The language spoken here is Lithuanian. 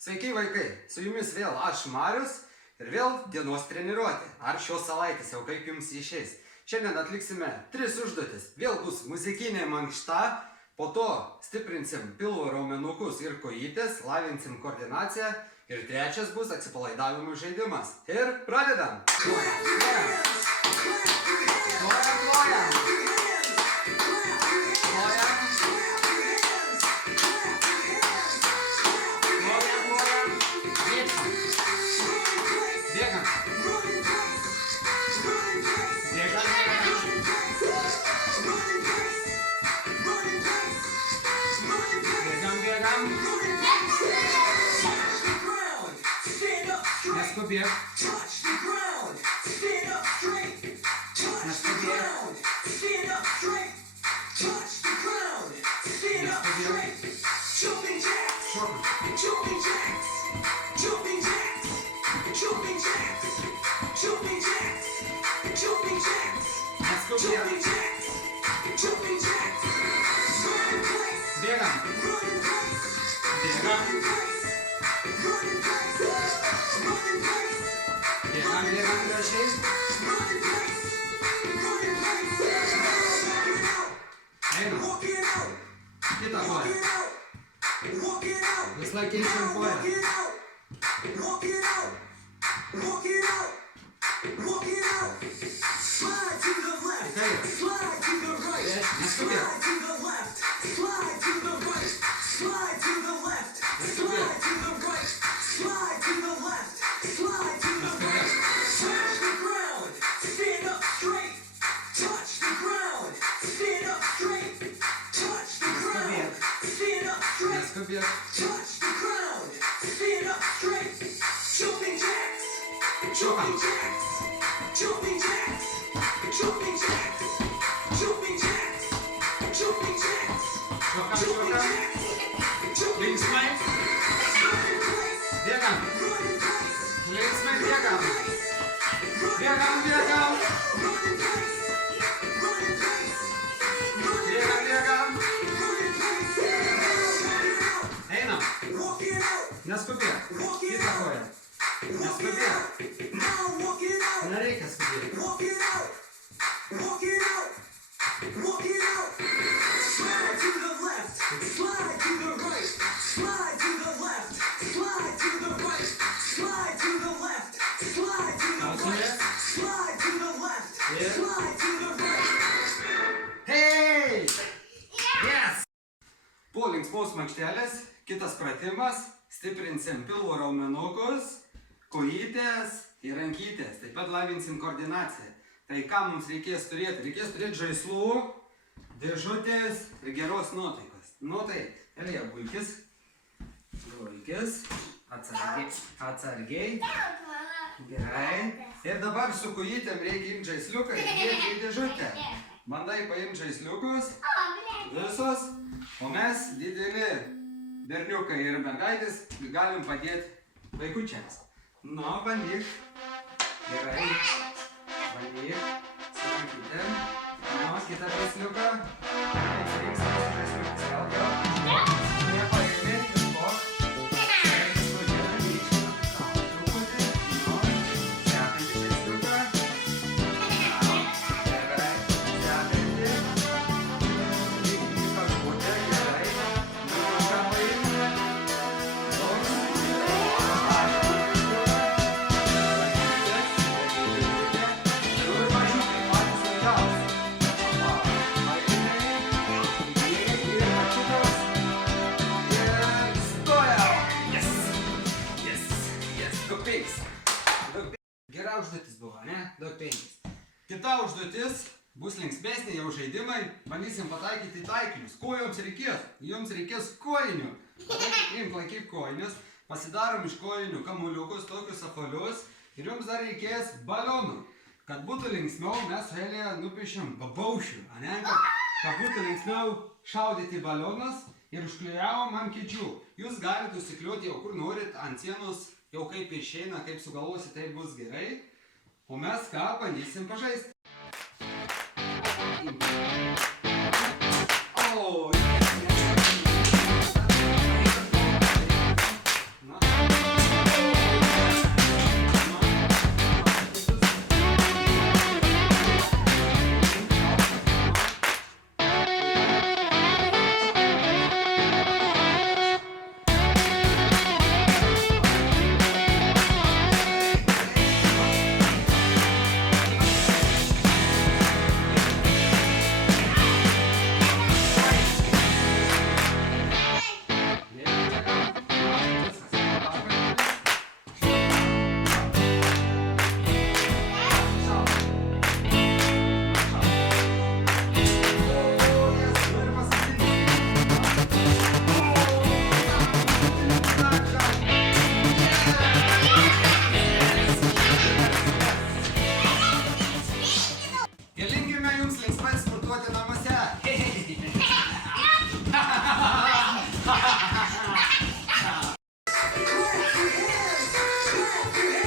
Sveiki vaikai, su jumis vėl aš Marius ir vėl dienos treniruotė. Ar šios savaitės jau kaip jums išeis? Šiandien atliksime 3 užduotis. Vėl bus muzikinė mankšta, po to stiprinsim pilvo raumenukus ir kojytes, lavinsim koordinaciją ir trečias bus atsipalaidavimo žaidimas. Ir pradedam! Neskubėk. Bėgam. Bėgam gražiai. Einam. Kitą koją. Vis laik keičiam koją. Linksmai. Bėgam. Linksmai bėgam. Bėgam. Einam. Neskubėk. Kitą koją. Neskubėk. Nereikia skubėti. Hey! Yes! Po linksmos mankštelės, kitas pratimas, stiprinsim pilvo raumenukus, kojytės ir rankytės, taip pat lavinsim koordinaciją. Tai ką mums reikės turėti? Reikės turėti žaislų, dėžutės ir geros nuotaikos. Nu tai, Elija, gulkis, atsargiai, gerai. Ir dabar su kojytėm reikia imti žaisliuką ir dėti į dėžutę. Bandai paimti žaisliukus, visos, o mes dideli berniukai ir mergaitės galim padėti vaikučiams. Nu, bandyk. Gerai. Bandyk. Su rankytėm. Nu, kitą žaisliuką. Reiks žaisliukas. Gal. Nepaėmė, išbok. Reiks nužiūrė, grįžti. Truputį. Nu, sekantį žaisliuką. Gerai. Sekantį. Lygiai kažkutė. Gerai. Nu, ką paėmė. Gera užduotis buvo, ne? Daug 5. Kita užduotis bus linksmesnė jau žaidimai. Bandysim pataikyti į taikinius. Ko jums reikės? Jums reikės kojinių. Imk, laikyk kojinius. Pasidarom iš kojinių kamuliukus, tokius apvalius. Ir jums dar reikės balionų. Kad būtų linksmiau, mes su Elija nupiešėm babaušių. Kad būtų linksmiau šaudyti balionus ir užklijavom ant kėdžių. Jūs galite užsikliuoti jau kur norit, ant sienos. Jau kaip išeina, kaip sugalvosi, tai bus gerai. O mes ką, bandysim pažaisti. O, Oi,